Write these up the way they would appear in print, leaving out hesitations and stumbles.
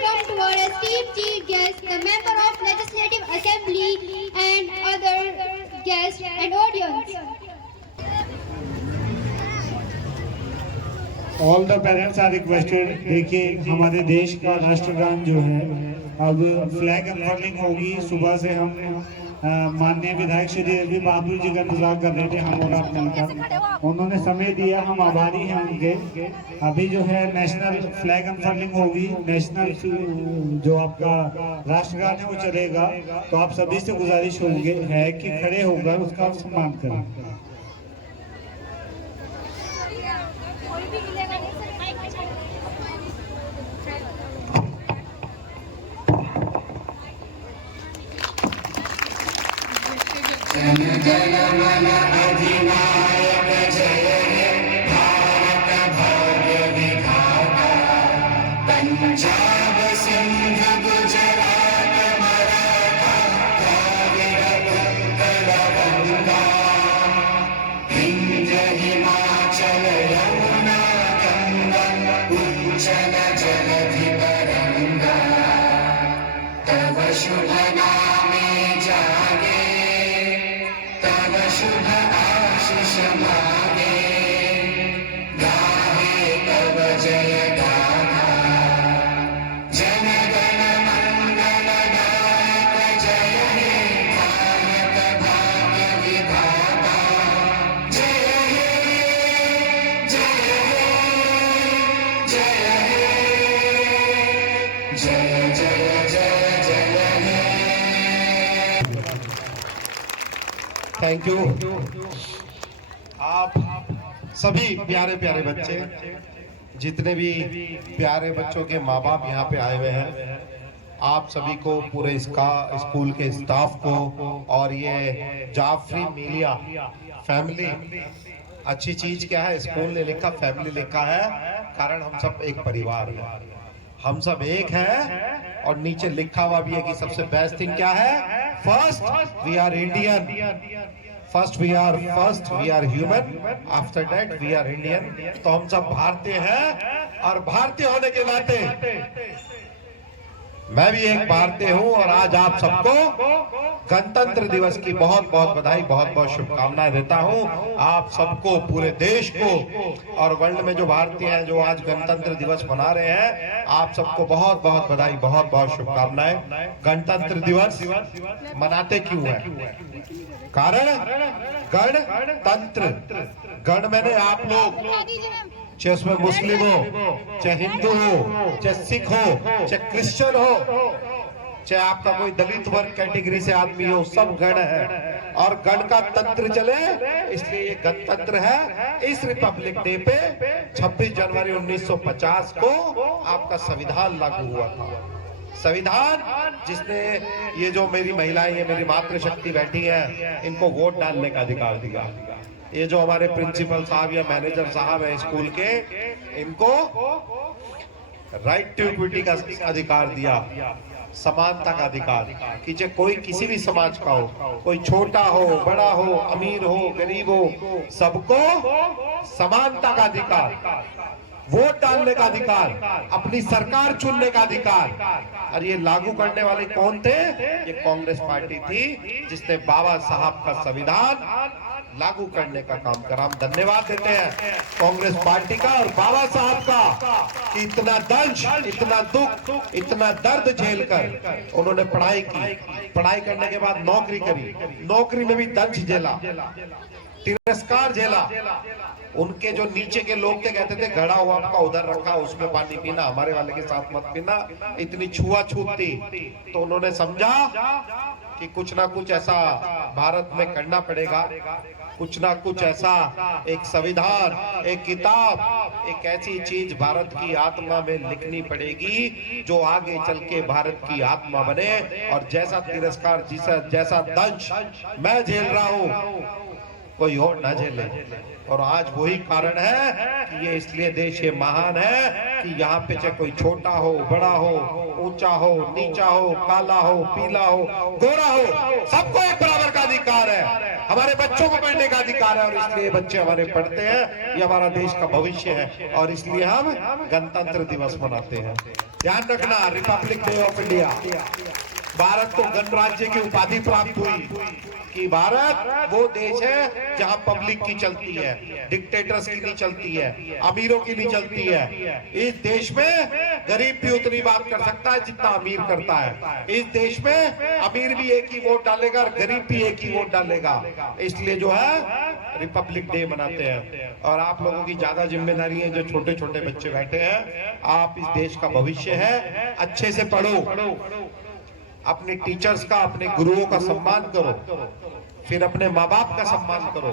welcome to our esteemed chief guest, the member of Legislative Assembly and other guests and audience. All the parents are requested. देखिए हमारे देश का राष्ट्रगान जो है, अब फ्लैग अनफर्लिंग होगी। सुबह से हम माननीय विधायक श्री रवि बहादुर जी का इंतजार कर रहे थे, हम और आप मिलकर। उन्होंने समय दिया, हम आभारी हैं उनके। अभी जो है नेशनल फ्लैग अनफर्लिंग होगी, नेशनल जो आपका राष्ट्रगान है वो चलेगा। तो आप सभी से गुजारिश होंगे है कि खड़े होकर उसका सम्मान करें। जन गण मन अधिनायक जय हे भारत भाग्य विधाता। पंजाब सिंध गुजरात मराठा द्राविड़ उत्कल गंगा। विंध्य हिमाचल यमुना गंगा उज्जल जलधि तरंगा। तव शुभ नामे जागे, तव शुभ आशीष मागे। गाहे तव जय गाथा, जन गण मंगल दायक जय हे भारत भाग्य विधाता। जय हे जय हे जय हे जय जय जय जय हे। Thank you. आप सभी प्यारे प्यारे बच्चे, जितने भी प्यारे बच्चों के माँ बाप यहाँ पे आए हुए हैं, आप सभी को, पूरे इसका स्कूल के स्टाफ को और ये जाफरी मिलिया फैमिली। अच्छी चीज क्या है, स्कूल ने लिखा फैमिली लिखा है, कारण हम सब एक परिवार हैं, हम सब एक हैं। और नीचे लिखा हुआ भी है कि सबसे बेस्ट थिंग क्या है, first we are Indian, first we are human, after that we are Indian. तो हम सब भारतीय हैं, और भारतीय होने के नाते मैं भी एक भारतीय हूं। और आज आप सबको गणतंत्र दिवस की बहुत बहुत बधाई, बहुत बहुत शुभकामनाएं देता हूं। आप सबको, पूरे देश को और वर्ल्ड में जो भारतीय हैं जो आज गणतंत्र दिवस मना रहे हैं, आप सबको बहुत बहुत बधाई, बहुत बहुत शुभकामनाएं। गणतंत्र दिवस मनाते क्यों है? कारण गणतंत्र, गण मैंने आप लोग, चाहे उसमें मुस्लिम हो, चाहे हिंदू हो, चाहे सिख हो, चाहे क्रिश्चियन हो, चाहे आपका कोई दलित वर्ग कैटेगरी से आदमी हो, सब गण है। और गण का तंत्र चले, इसलिए ये गणतंत्र है। इस रिपब्लिक डे पे 26 जनवरी 1950 को आपका संविधान लागू हुआ था। संविधान जिसने, ये जो मेरी महिलाएं, ये मेरी मातृशक्ति बैठी है, इनको वोट डालने का अधिकार दिया। ये जो हमारे प्रिंसिपल साहब या मैनेजर साहब है स्कूल के, इनको राइट टू इक्विटी का अधिकार दिया, समानता का अधिकार, कि चाहे कोई किसी भी समाज का हो, कोई छोटा हो, बड़ा हो, अमीर हो, गरीब हो, सबको समानता का अधिकार, वोट डालने का अधिकार, अपनी सरकार चुनने का अधिकार। और ये लागू करने वाले कौन थे? ये कांग्रेस पार्टी थी, जिसने बाबा साहब का संविधान लागू करने का काम करा। हम धन्यवाद देते हैं कांग्रेस पार्टी का और बाबा साहब का, कि इतना दंश, इतना दुख, इतना दर्द झेलकर उन्होंने पढ़ाई की, पढ़ाई करने के बाद नौकरी करी, नौकरी में भी दंश झेला, तिरस्कार झेला। उनके जो नीचे के लोग थे, कहते थे घड़ा हुआ आपका उधर रखा, उसमें पानी पीना, हमारे वाले के साथ मत पीना, इतनी छुआछूत थी। तो उन्होंने समझा कि कुछ ना कुछ ऐसा भारत में करना पड़ेगा, कुछ ना कुछ ऐसा, एक संविधान, एक किताब, एक ऐसी चीज भारत की आत्मा में लिखनी पड़ेगी जो आगे चल के भारत की आत्मा बने। और जैसा तिरस्कार, जैसा दंश मैं झेल रहा हूं, कोई और न झेले। और आज वही कारण है कि ये इसलिए देश ये महान है कि यहाँ पे चाहे कोई छोटा हो, बड़ा हो, ऊंचा हो, नीचा हो, काला हो, पीला हो, गोरा हो, सबको एक बराबर का अधिकार है। हमारे बच्चों को पढ़ने का अधिकार है और इसलिए बच्चे हमारे पढ़ते हैं। ये हमारा देश का भविष्य है और इसलिए हम गणतंत्र दिवस मनाते हैं। ध्यान रखना, Republic day of India. Bharat को गणराज्य की उपाधि प्राप्त हुई कि भारत वो देश है जहां पब्लिक की चलती है, डिक्टेटर्स की नहीं चलती है, अमीरों की नहीं चलती है। इस देश में गरीब भी उतनी बात कर सकता है जितना अमीर करता है। इस देश में अमीर भी एक ही वोट डालेगा और गरीब भी एक ही वोट डालेगा। इसलिए जो है रिपब्लिक डे मनाते हैं। और आप लोगों की ज्यादा जिम्मेदारी है, जो छोटे छोटे बच्चे बैठे हैं, आप इस देश का भविष्य है, अच्छे से पढ़ो, अपने टीचर्स का, अपने गुरुओं का सम्मान करो, फिर अपने माँ बाप का सम्मान करो।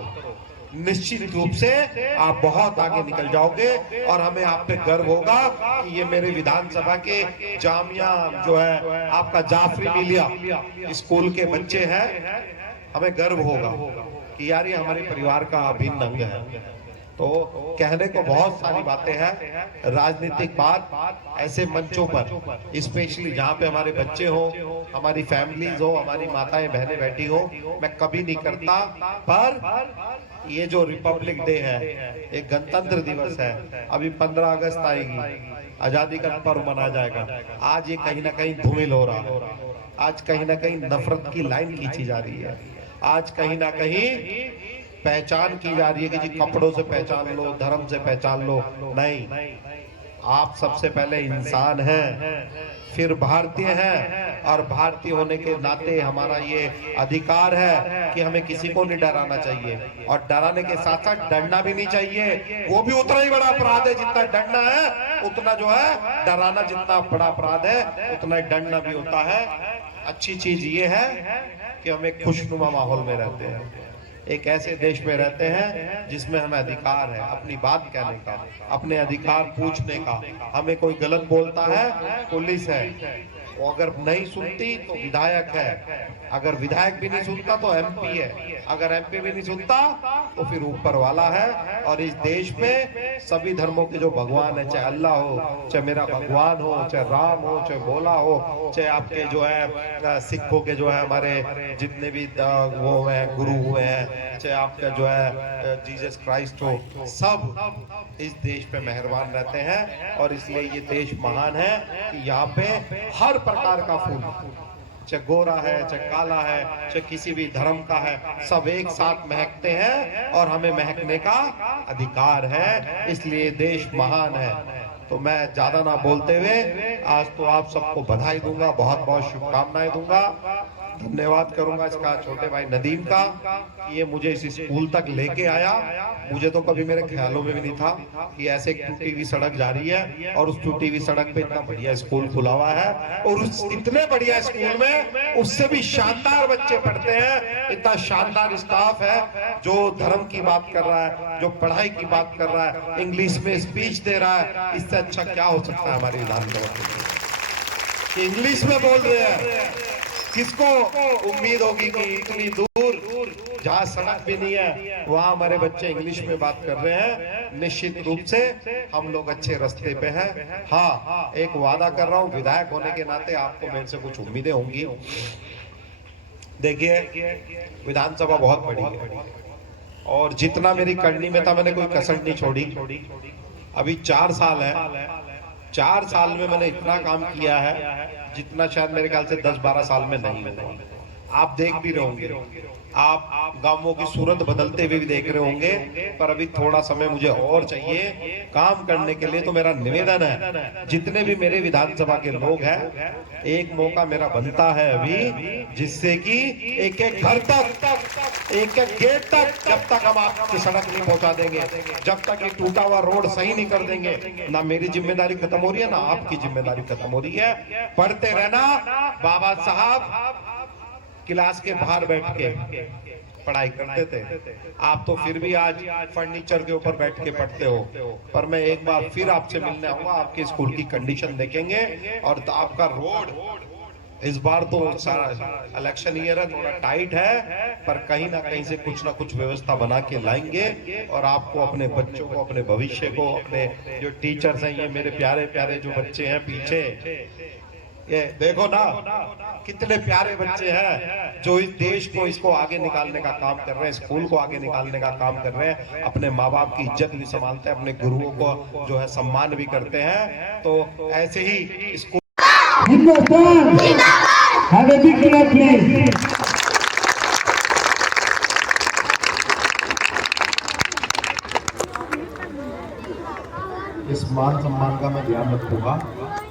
निश्चित रूप से आप बहुत आगे निकल जाओगे और हमें आप पे गर्व होगा कि ये मेरे विधानसभा के जामिया जो है आपका जाफरी मिलिया स्कूल के बच्चे हैं। हमें गर्व होगा कि यार ये हमारे परिवार का अभिन्न अंग है। तो कहने को बहुत सारी बातें हैं, राजनीतिक बात ऐसे मंचों पर, स्पेशली जहाँ पे हमारे बच्चे हो, हमारी फैमिलीज हो, हमारी माताएं बहनें बैठी हो, मैं कभी नहीं करता। पर ये जो रिपब्लिक डे है, एक गणतंत्र दिवस है, अभी 15 अगस्त आएगी, आजादी का पर्व मनाया जाएगा। आज ये कहीं ना कहीं धूमिल हो रहा है, आज कहीं ना कहीं नफरत की लाइन खींची जा रही है, आज कहीं ना कहीं पहचान की जा रही है कि जी कपड़ों से पहचान लो, धर्म से पहचान लो। नहीं, आप सबसे पहले इंसान हैं, फिर भारतीय हैं, और भारतीय होने के नाते हमारा ये अधिकार है कि हमें किसी को नहीं डराना चाहिए, और डराने के साथ साथ डरना भी नहीं चाहिए। वो भी उतना ही बड़ा अपराध है जितना डरना है, उतना जो है डराना जितना बड़ा अपराध है उतना ही डरना भी होता है। अच्छी चीज ये है कि हम एक खुशनुमा माहौल में रहते हैं, एक ऐसे देश में रहते हैं जिसमें हमें अधिकार है अपनी बात कहने का, अपने अधिकार पूछने का। हमें कोई गलत बोलता है, पुलिस है, वो अगर नहीं सुनती तो विधायक है, अगर विधायक भी नहीं सुनता तो एमपी है, अगर एमपी भी नहीं सुनता तो फिर ऊपर वाला है। और इस देश में सभी धर्मों के जो भगवान है, चाहे अल्लाह हो, चाहे मेरा भगवान हो, चाहे राम हो, चाहे भोला हो, चाहे आपके जो है सिखों के जो है हमारे जितने भी वो हैं गुरु हुए हैं, चाहे आपका जो है जीसस क्राइस्ट हो, सब इस देश पे मेहरबान रहते हैं। और इसलिए ये देश महान है कि यहाँ पे हर प्रकार का फूल, चाहे गोरा है, चाहे काला है, चाहे किसी भी धर्म का है, सब एक साथ महकते हैं और हमें महकने का अधिकार है। इसलिए देश महान है। तो मैं ज्यादा ना बोलते हुए आज तो आप सबको बधाई दूंगा, बहुत बहुत शुभकामनाएं दूंगा, धन्यवाद करूंगा इसका छोटे भाई नदीम का, ये मुझे इस स्कूल तक लेके आया। मुझे तो कभी मेरे ख्यालों में भी नहीं था कि ऐसे एक टूटी हुई सड़क जा रही है और उस टूटी हुई सड़क पे इतना बढ़िया स्कूल खुला हुआ है, और उस इतने बढ़िया स्कूल में उससे भी शानदार बच्चे पढ़ते हैं, इतना शानदार स्टाफ है जो धर्म की बात कर रहा है, जो पढ़ाई की बात कर रहा है, इंग्लिश में स्पीच दे रहा है। इससे अच्छा क्या हो सकता है हमारी विधानसभा में, इंग्लिश में बोल रहे हैं। किसको उम्मीद होगी कि इतनी दूर जहाँ सड़क भी नहीं है वहाँ हमारे बच्चे इंग्लिश में बात कर रहे हैं। निश्चित रूप से हम लोग अच्छे रास्ते पे हैं। हाँ, एक वादा कर रहा हूँ, विधायक होने के नाते आपको मेरे से कुछ उम्मीदें होंगी। देखिए, विधानसभा बहुत बड़ी है और जितना मेरी करनी में था मैंने कोई कसर नहीं छोड़ी। अभी 4 साल है, 4 साल में मैंने इतना काम किया है जितना शायद मेरे ख्याल से 10-12 साल में नहीं हुआ। आप देख भी रहे होंगे, आप गांवों की सूरत बदलते हुए भी देख रहे होंगे, पर अभी थोड़ा समय मुझे और चाहिए काम करने के लिए। तो मेरा निवेदन है, जितने भी मेरे विधानसभा के लोग हैं, एक मौका मेरा बनता है अभी, जिससे कि एक एक घर तक, एक एक गेट तक, जब तक हम आपकी सड़क नहीं पहुंचा देंगे, जब तक ये टूटा हुआ रोड सही नहीं कर देंगे, ना मेरी जिम्मेदारी खत्म हो रही है, ना आपकी जिम्मेदारी खत्म हो रही है। पढ़ते रहना। बाबा साहब क्लास के बाहर बैठ के पढ़ाई करते थे, आप तो फिर भी आज फर्नीचर के ऊपर बैठ के पढ़ते हो। पर मैं एक बार फिर आपसे मिलने आऊंगा, आपके स्कूल की कंडीशन देखेंगे और आपका रोड इस बार तो सारा इलेक्शन ईयर है, थोड़ा टाइट है, पर कहीं ना कहीं से कुछ ना कुछ व्यवस्था बना के लाएंगे और आपको अपने बच्चों को, अपने भविष्य को, अपने जो टीचर्स हैं, ये मेरे प्यारे प्यारे जो बच्चे हैं पीछे, ये देखो ना कितने प्यारे बच्चे हैं जो इस देश को, इसको आगे निकालने का काम कर रहे हैं, स्कूल को आगे निकालने का काम कर रहे हैं, अपने माँ बाप की इज्जत भी संभालते हैं, अपने गुरुओं को जो है सम्मान भी करते हैं। तो ऐसे ही school Hindustan have a big clap please. इस मान सम्मान का मैं ध्यान रखूंगा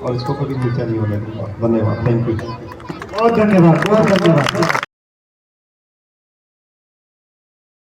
और इसको कभी नीचा नहीं होने दूंगा। धन्यवाद, थैंक यू। बहुत धन्यवाद, बहुत धन्यवाद।